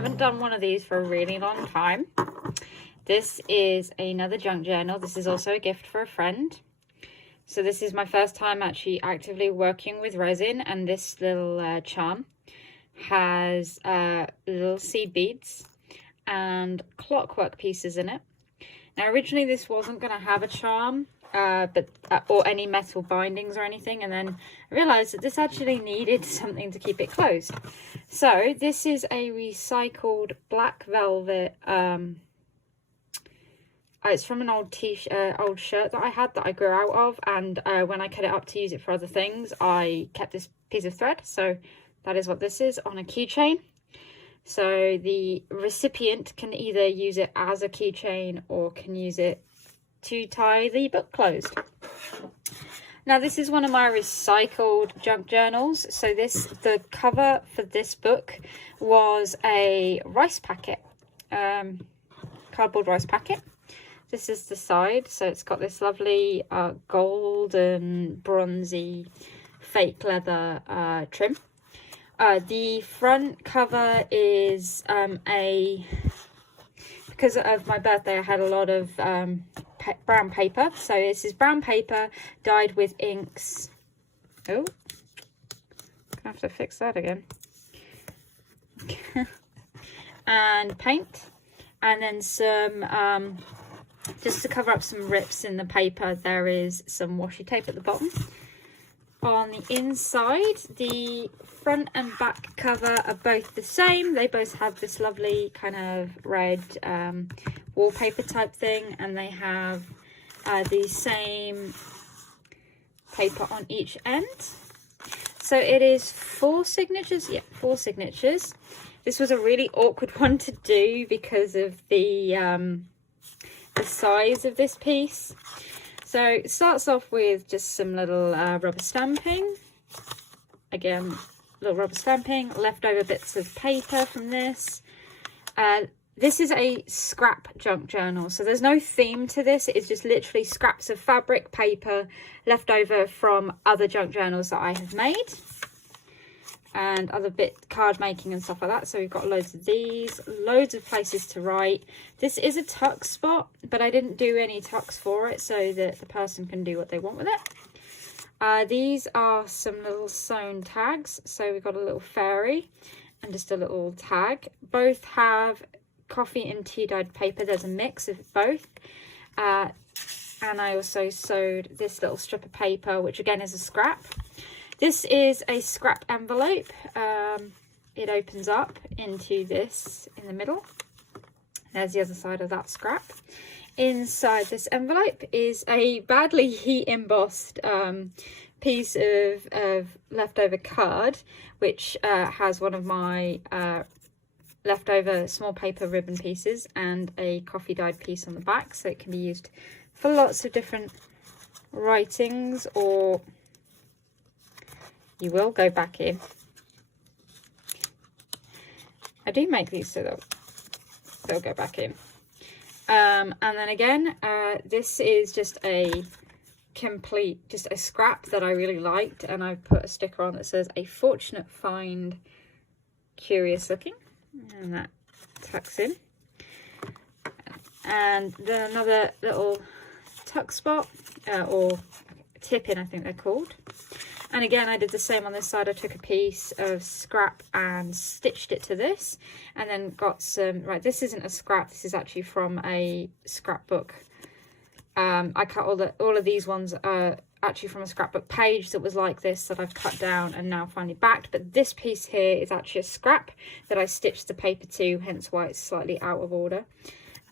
haven't done one of these for a really long time. This is another junk journal. This is also a gift for a friend. So this is my first time actually actively working with resin, and this little charm has little seed beads and clockwork pieces in it. Now originally this wasn't going to have a charm or any metal bindings or anything, and then I realized that this actually needed something to keep it closed. So this is a recycled black velvet, it's from an old old shirt that I had that I grew out of, and when I cut it up to use it for other things, I kept this piece of thread. So that is what this is on a keychain. So the recipient can either use it as a keychain or can use it to tie the book closed. Now this is one of my recycled junk journals. So the cover for this book was a rice packet, cardboard rice packet. This is the side, so it's got this lovely golden bronzy fake leather trim. The front cover is because of my birthday I had a lot of brown paper. So this is brown paper dyed with inks. Oh, gonna have to fix that again. And paint, and then some just to cover up some rips in the paper, there is some washi tape at the bottom. On the inside, the front and back cover are both the same. They both have this lovely kind of red wallpaper type thing, and they have the same paper on each end. So it is 4 signatures. Yeah, 4 signatures. This was a really awkward one to do because of the size of this piece. So it starts off with just some little rubber stamping. Again, little rubber stamping, leftover bits of paper from this. This is a scrap junk journal, so there's no theme to this. It's just literally scraps of fabric, paper, left over from other junk journals that I have made. And other card making and stuff like that. So we've got loads of these, loads of places to write. This is a tuck spot, but I didn't do any tucks for it so that the person can do what they want with it. These are some little sewn tags. So we've got a little fairy and just a little tag. Both have coffee and tea dyed paper. There's a mix of both. And I also sewed this little strip of paper, which again is a scrap. This is a scrap envelope. It opens up into this in the middle. There's the other side of that scrap. Inside this envelope is a badly heat embossed piece of leftover card, which has one of my leftover small paper ribbon pieces and a coffee dyed piece on the back, so it can be used for lots of different writings, or you will go back in. I do make these so they'll go back in. And then again, this is just a scrap that I really liked, and I put a sticker on that says "A fortunate find, curious looking," and that tucks in. And then another little tuck spot, or tip in, I think they're called. And again, I did the same on this side. I took a piece of scrap and stitched it to this, and then got some, right, this isn't a scrap, this is actually from a scrapbook. I cut all of these ones are actually from a scrapbook page that was like this, that I've cut down and now finally backed. But this piece here is actually a scrap that I stitched the paper to, hence why it's slightly out of order.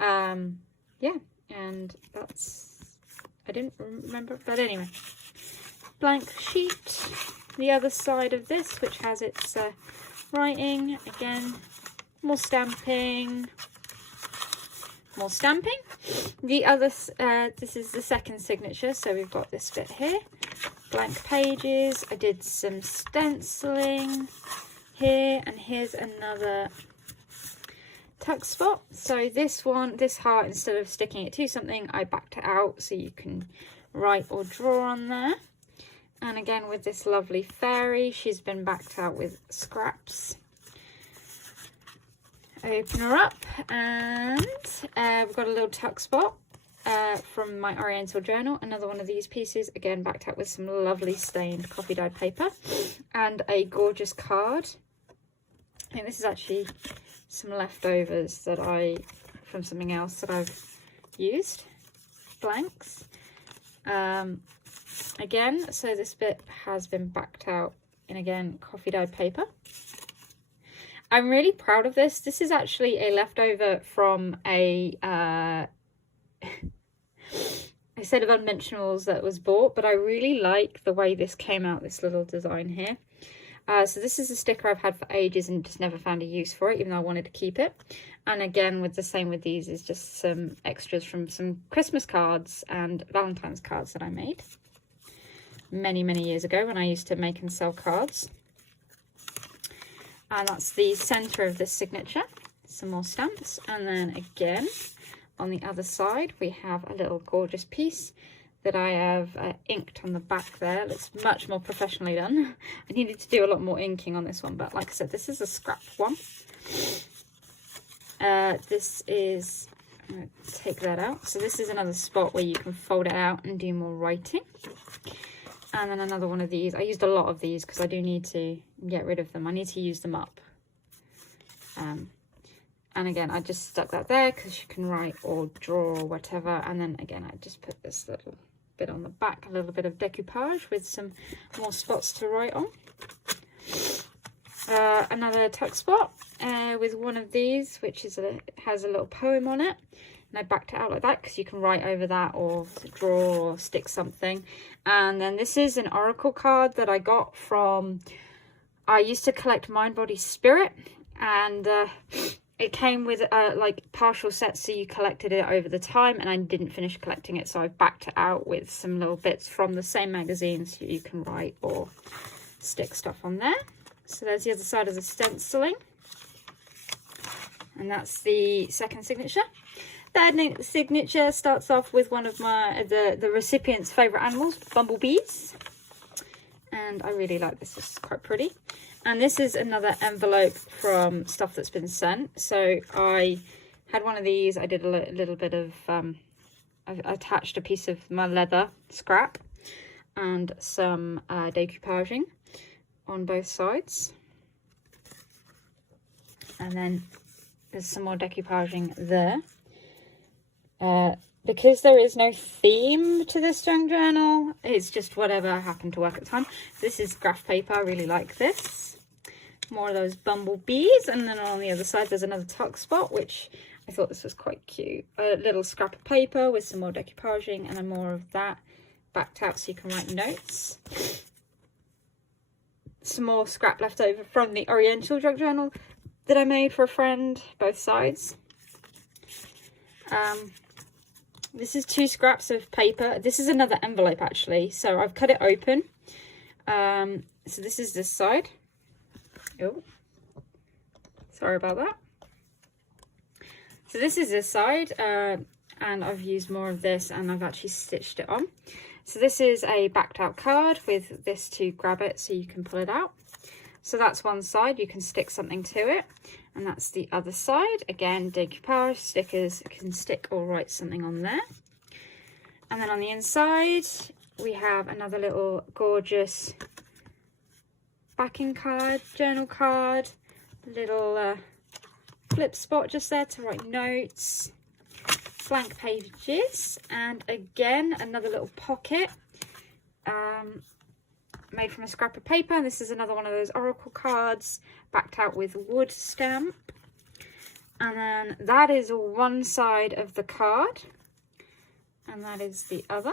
Yeah, and that's, I didn't remember, but anyway. Blank sheet. The other side of this, which has its writing, again, more stamping, more stamping. The other, this is the second signature, so we've got this bit here, blank pages. I did some stenciling here, and here's another tuck spot. So this one, this heart, instead of sticking it to something, I backed it out so you can write or draw on there. And again with this lovely fairy, she's been backed out with scraps. Open her up, and we've got a little tuck spot from my Oriental journal. Another one of these pieces, again backed up with some lovely stained coffee dyed paper, and a gorgeous card. I think this is actually some leftovers that from something else that I've used. Blanks. Again, so this bit has been backed out in, again, coffee dyed paper. I'm really proud of this. This is actually a leftover from a set of unmentionables that was bought, but I really like the way this came out, this little design here. So this is a sticker I've had for ages and just never found a use for it, even though I wanted to keep it. And again, with the same with these, is just some extras from some Christmas cards and Valentine's cards that I made many, many years ago when I used to make and sell cards. And that's the center of this signature. Some more stamps. And then again, on the other side, we have a little gorgeous piece that I have inked on the back there. It looks much more professionally done. I needed to do a lot more inking on this one, but like I said, this is a scrap one. This is, I'm going to take that out. So this is another spot where you can fold it out and do more writing. And then another one of these. I used a lot of these because I do need to get rid of them. I need to use them up. And again, I just stuck that there because you can write or draw or whatever. And then again, I just put this little bit on the back, a little bit of decoupage with some more spots to write on. Another tuck spot with one of these, which is has a little poem on it. And I backed it out like that because you can write over that or draw or stick something. And then this is an oracle card that I got from, I used to collect Mind, Body, Spirit, and it came with like partial sets, so you collected it over the time, and I didn't finish collecting it, so I backed it out with some little bits from the same magazine so you can write or stick stuff on there. So there's the other side of the stenciling, and that's the second signature. Third signature starts off with one of my the recipient's favourite animals, bumblebees, and I really like this. It's quite pretty. And this is another envelope from stuff that's been sent. So I had one of these. I did a little bit of, I attached a piece of my leather scrap and some decoupaging on both sides. And then there's some more decoupaging there. Because there is no theme to this junk journal, it's just whatever happened to work at the time. This is graph paper. I really like this. More of those bumblebees, and then on the other side there's another tuck spot, which I thought this was quite cute. A little scrap of paper with some more decoupaging, and then more of that backed out so you can write notes. Some more scrap left over from the Oriental junk journal that I made for a friend, both sides. This is 2 scraps of paper. This is another envelope actually, so I've cut it open. So this is this side. Oh, sorry about that. So this is this side, and I've used more of this, and I've actually stitched it on. So this is a backed out card with this to grab it so you can pull it out. So that's one side, you can stick something to it, and that's the other side. Again, decoupage, stickers, you can stick or write something on there. And then on the inside, we have another little gorgeous backing card, journal card, little flip spot just there to write notes, blank pages, and again another little pocket made from a scrap of paper. And this is another one of those oracle cards backed out with wood stamp. And then that is one side of the card, and that is the other.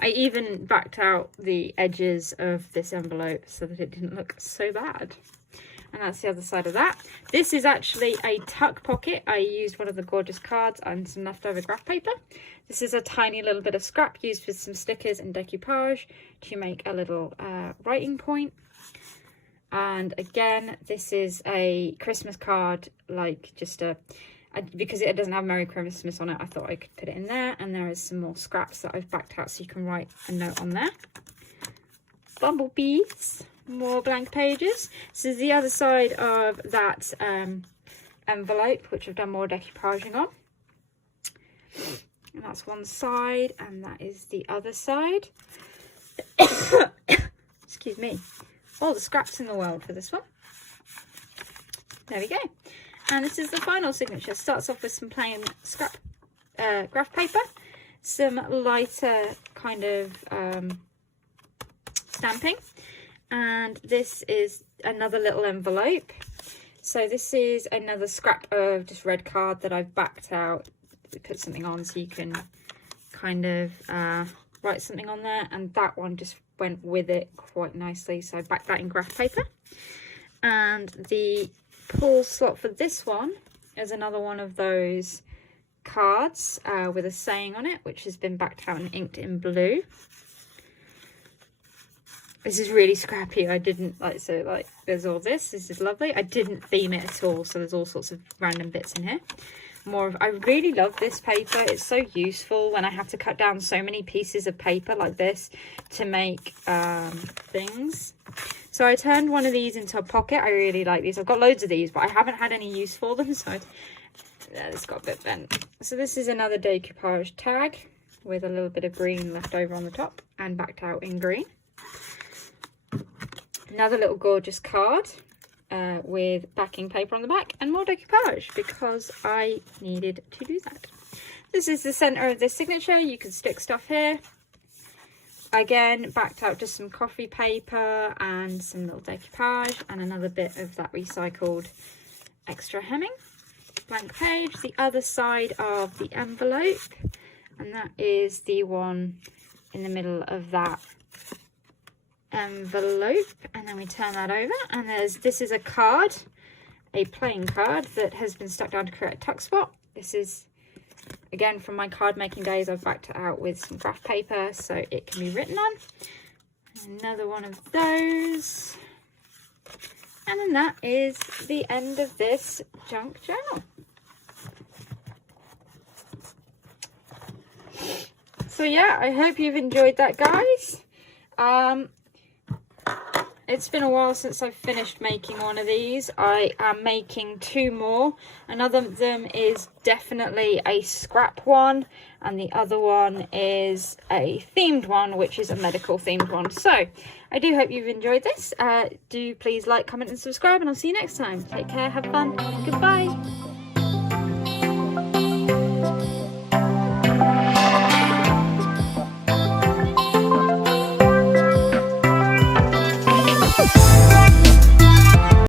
I even backed out the edges of this envelope so that it didn't look so bad. And that's the other side of that. This is actually a tuck pocket. I used one of the gorgeous cards and some leftover graph paper. This is a tiny little bit of scrap used with some stickers and decoupage to make a little writing point. And again, this is a Christmas card, like just because it doesn't have Merry Christmas on it, I thought I could put it in there. And there is some more scraps that I've backed out so you can write a note on there. Bumblebees. more blank pages. This is the other side of that envelope, which I've done more decoupaging on. And that's one side, and that is the other side. Excuse me. All the scraps in the world for this one. There we go. And this is the final signature. Starts off with some plain scrap graph paper, some lighter kind of stamping, and this is another little envelope. So this is another scrap of just red card that I've backed out, put something on so you can kind of write something on there, and that one just went with it quite nicely, so I backed that in graph paper. And the pull slot for this one is another one of those cards with a saying on it, which has been backed out and inked in blue. This is really scrappy. I didn't like, so like there's all this is lovely. I didn't theme it at all, so there's all sorts of random bits in here. I really love this paper. It's so useful when I have to cut down so many pieces of paper like this to make things. So I turned one of these into a pocket. I really like these. I've got loads of these, but I haven't had any use for them, so it's got a bit bent. So this is another decoupage tag with a little bit of green left over on the top and backed out in green. Another little gorgeous card with backing paper on the back and more decoupage because I needed to do that. This is the center of this signature. You can stick stuff here. Again, backed out just some coffee paper and some little decoupage and another bit of that recycled extra hemming. Blank page, the other side of the envelope, and that is the one in the middle of that envelope, and then we turn that over, and this is a card, a plain card that has been stuck down to create a tuck spot. This is again from my card making days. I've backed it out with some graph paper so it can be written on. Another one of those, and then that is the end of this junk journal. So yeah, I hope you've enjoyed that, guys. It's been a while since I've finished making one of these. I am making two more. Another of them is definitely a scrap one, and the other one is a themed one, which is a medical themed one. So I do hope you've enjoyed this. Do please like, comment and subscribe, and I'll see you next time. Take care, have fun, goodbye.